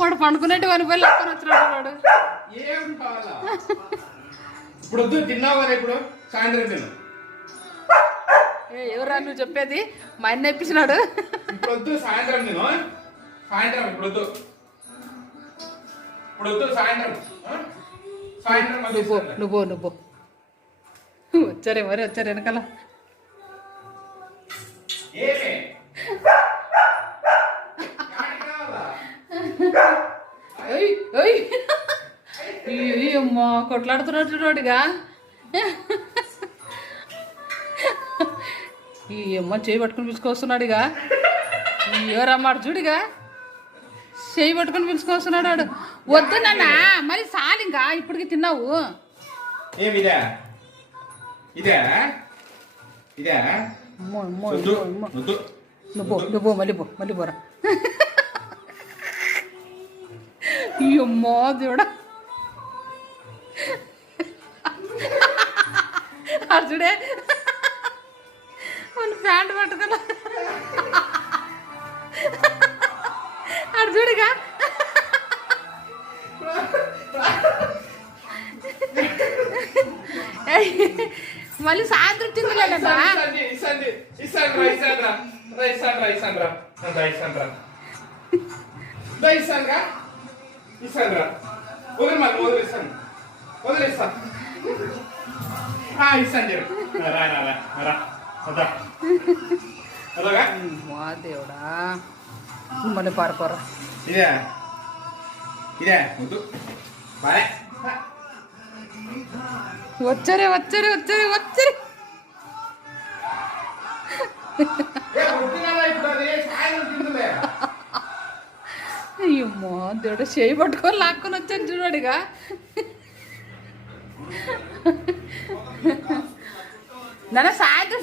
వాడు పండుకున్నట్టు వాని పోయి లెక్కన వచ్చినాడు వాడు. ఏం కావాలా ఇప్పుడు వద్దు, తిన్నావు కదా ఇప్పుడు సాయంత్రం తిను. ఎవరా నువ్వు చెప్పేది? మా అన్న ఇప్పించినాడు. ఇప్పుడు వద్దు, సాయంత్రం తిను. సాయంత్రం ఇప్పుడు వద్దు, ఇప్పుడు వద్దు, సాయంత్రం సాయంత్రం నువ్వు వచ్చారే మరి వచ్చారు వెనకాల. ఏమే అమ్మా కొట్లాడుతున్నట్టుగా ఈ అమ్మ చేయి పట్టుకుని పిలుచుకొస్తున్నాడుగా. ఎవరమ్మాడు చూడిగా చేయి పట్టుకుని పిలుచుకొస్తున్నాడు వాడు. వద్దు నాన్న మరి సాలింగా ఇప్పటికి తిన్నావు. ఏమిదే ఇదే ఇదే నువ్వు మళ్ళీ పోరా. అమ్మో దేవుడా అర్జుడే మన ప్యాంట్ పట్టుకున్నా అర్జుడిగా. మళ్ళీ సాయంత్రం తిందులేదా? దేవుడా మళ్ళీ పారిపోరా. ఇదే ఇదే వద్దు బాయ్. వచ్చారే అయ్యమ్మో దేవుడు చేయి పట్టుకొని లాక్కొని వచ్చాను చూడాడిగా. నన్ను సాయంత్రం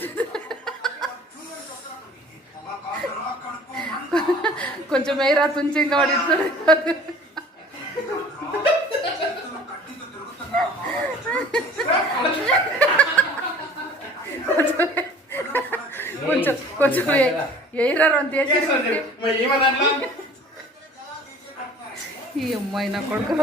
కొంచెం వేయరా తుంచి ఇంకా వాడు ఇస్తాడు. కొంచెం వేయరా రొంత ఈ అమ్మాయి నా కొడుకు